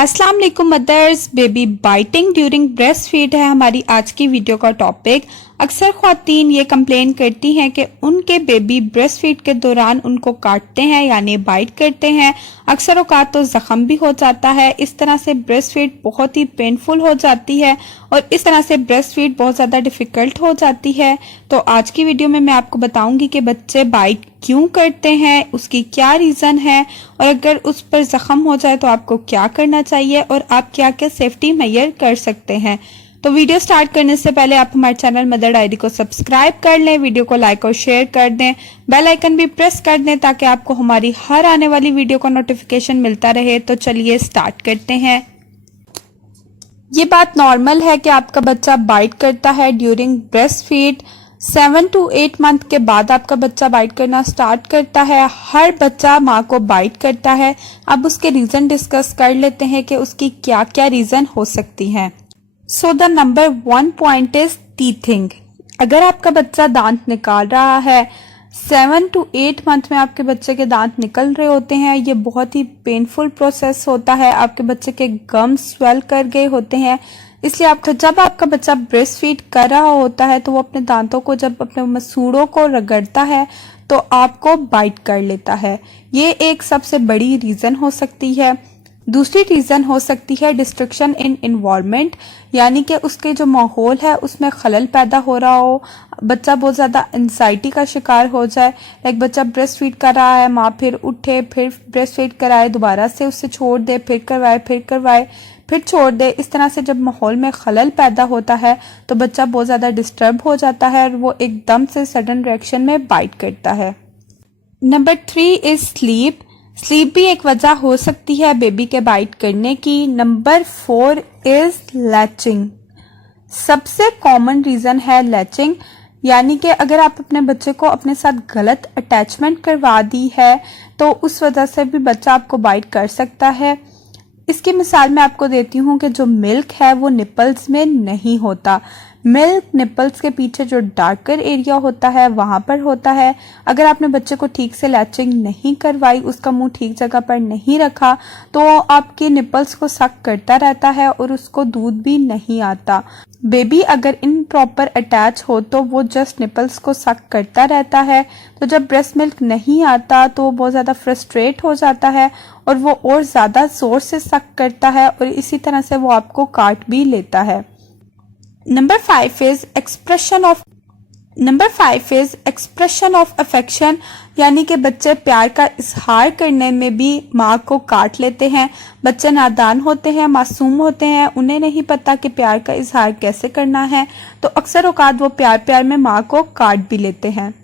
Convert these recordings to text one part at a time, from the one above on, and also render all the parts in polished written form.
अस्सलाम वालेकुम mothers. Baby biting during breastfeed है हमारी आज की वीडियो का टॉपिक। अक्सर ख्वातीन ये कंप्लेन करती हैं कि उनके बेबी ब्रेस्ट फीड के दौरान उनको काटते हैं यानी बाइट करते हैं। अक्सर औकात तो जख्म भी हो जाता है। इस तरह से ब्रेस्ट फीड बहुत ही पेनफुल हो जाती है और इस तरह से ब्रेस्ट फीड बहुत ज़्यादा डिफ़िकल्ट हो जाती है। तो आज की वीडियो में मैं आपको बताऊंगी कि बच्चे बाइट क्यों करते हैं, उसकी क्या रीज़न है और अगर उस पर जख्म हो जाए तो आपको क्या करना चाहिए और आप क्या क्या सेफ्टी मेजर कर सकते हैं। तो वीडियो स्टार्ट करने से पहले आप हमारे चैनल मदर डायरी को सब्सक्राइब कर लें, वीडियो को लाइक और शेयर कर दें, बेल आइकन भी प्रेस कर दें ताकि आपको हमारी हर आने वाली वीडियो का नोटिफिकेशन मिलता रहे। तो चलिए स्टार्ट करते हैं। ये बात नॉर्मल है कि आपका बच्चा बाइट करता है during breast feed. 7 to 8 month के बाद आपका बच्चा बाइट करना स्टार्ट करता है। हर बच्चा माँ को बाइट करता है। अब उसके रीज़न डिस्कस कर लेते हैं कि उसकी क्या क्या रीज़न हो सकती हैं। So the number 1 point is teething. अगर आपका बच्चा दांत निकाल रहा है, 7 to 8 मंथ में आपके बच्चे के दांत निकल रहे होते हैं, ये बहुत ही पेनफुल प्रोसेस होता है। आपके बच्चे के गम्स स्वेल कर गए होते हैं, इसलिए जब आपका बच्चा ब्रेस्ट फीड कर रहा होता है तो वो अपने दांतों को जब अपने मसूड़ों को रगड़ता है तो आपको बाइट कर लेता है। ये एक सबसे बड़ी रीज़न हो सकती है। दूसरी रीज़न हो सकती है डिस्ट्रक्शन इन इन्वायरमेंट, यानी कि उसके जो माहौल है उसमें खलल पैदा हो रहा हो, बच्चा बहुत ज़्यादा एंजाइटी का शिकार हो जाए। लाइक बच्चा ब्रेस्ट फीड कर रहा है, माँ फिर उठे, फिर ब्रेस्ट फीड कराए, दोबारा से उससे छोड़ दे, फिर करवाए, फिर छोड़ दे। इस तरह से जब माहौल में खलल पैदा होता है तो बच्चा बहुत ज़्यादा डिस्टर्ब हो जाता है और वो एकदम से सडन रिएक्शन में बाइट करता है। Number 3 is sleep. स्लीप भी एक वजह हो सकती है बेबी के बाइट करने की। Number 4 is latching. सबसे कॉमन रीज़न है लैचिंग, यानी कि अगर आप अपने बच्चे को अपने साथ गलत अटैचमेंट करवा दी है तो उस वजह से भी बच्चा आपको बाइट कर सकता है। इसकी मिसाल मैं आपको देती हूँ कि जो मिल्क है वो निपल्स में नहीं होता। मिल्क निपल्स के पीछे जो डार्कर एरिया होता है वहाँ पर होता है। अगर आपने बच्चे को ठीक से लैचिंग नहीं करवाई, उसका मुंह ठीक जगह पर नहीं रखा तो आपके निपल्स को सक करता रहता है और उसको दूध भी नहीं आता। बेबी अगर इनप्रॉपर अटैच हो तो वो जस्ट निपल्स को सक करता रहता है। तो जब ब्रेस्ट मिल्क नहीं आता तो वो बहुत ज़्यादा फ्रस्ट्रेट हो जाता है और वो और ज़्यादा जोर से सक करता है और इसी तरह से वो आपको काट भी लेता है। Number 5 is expression of affection, यानी कि बच्चे प्यार का इजहार करने में भी माँ को काट लेते हैं। बच्चे नादान होते हैं, मासूम होते हैं, उन्हें नहीं पता कि प्यार का इजहार कैसे करना है, तो अक्सर औकात वो प्यार में माँ को काट भी लेते हैं।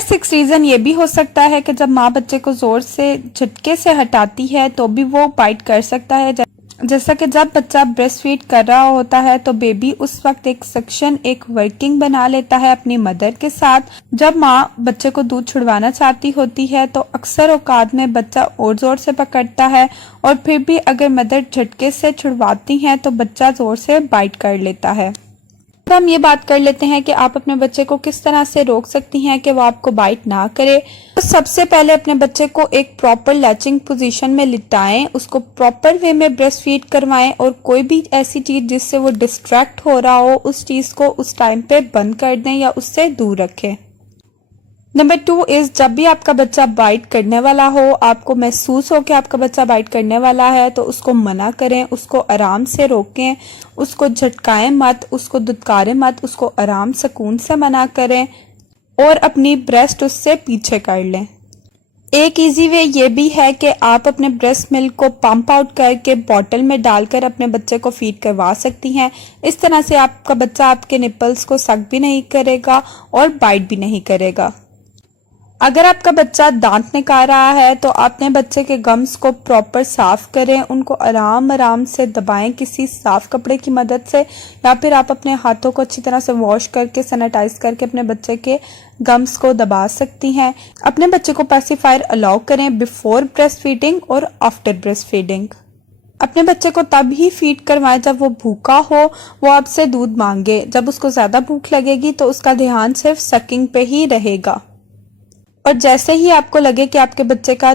6 रीज़न ये भी हो सकता है कि जब माँ बच्चे को जोर से झटके से हटाती है तो भी वो बाइट कर सकता है। जैसा कि जब बच्चा ब्रेस्ट फीड कर रहा होता है तो बेबी उस वक्त एक वर्किंग बना लेता है अपनी मदर के साथ। जब माँ बच्चे को दूध छुड़वाना चाहती होती है तो अक्सर औकात में बच्चा और जोर से पकड़ता है और फिर भी अगर मदर झटके से छुड़वाती हैं तो बच्चा जोर से बाइट कर लेता है। अब हम ये बात कर लेते हैं कि आप अपने बच्चे को किस तरह से रोक सकती हैं कि वो आपको बाइट ना करे। तो सबसे पहले अपने बच्चे को एक प्रॉपर लैचिंग पोजीशन में लिटाएं, उसको प्रॉपर वे में ब्रेस्ट फीड करवाएं और कोई भी ऐसी चीज जिससे वो डिस्ट्रैक्ट हो रहा हो उस चीज को उस टाइम पे बंद कर दें या उससे दूर रखें। नंबर 2 इज जब भी आपका बच्चा बाइट करने वाला हो, आपको महसूस हो कि आपका बच्चा बाइट करने वाला है तो उसको मना करें, उसको आराम से रोकें, उसको झटकाएं मत, उसको दुत्कारें मत, उसको आराम सुकून से मना करें और अपनी ब्रेस्ट उससे पीछे कर लें। एक इजी वे ये भी है कि आप अपने ब्रेस्ट मिल्क को पंप आउट करके बॉटल में डालकर अपने बच्चे को फीड करवा सकती हैं। इस तरह से आपका बच्चा आपके निपल्स को सक भी नहीं करेगा और बाइट भी नहीं करेगा। अगर आपका बच्चा दांत निकाल रहा है तो अपने बच्चे के गम्स को प्रॉपर साफ करें, उनको आराम से दबाएं किसी साफ कपड़े की मदद से या फिर आप अपने हाथों को अच्छी तरह से वॉश करके सैनिटाइज करके अपने बच्चे के गम्स को दबा सकती हैं। अपने बच्चे को पैसिफायर अलाउ करें बिफोर ब्रेस्ट फीडिंग और आफ्टर ब्रेस्ट फीडिंग। अपने बच्चे को तब ही फीड करवाएं जब वो भूखा हो, वो आपसे दूध मांगे। जब उसको ज्यादा भूख लगेगी तो उसका ध्यान सिर्फ सकिंग पे ही रहेगा। और जैसे ही आपको लगे कि आपके बच्चे का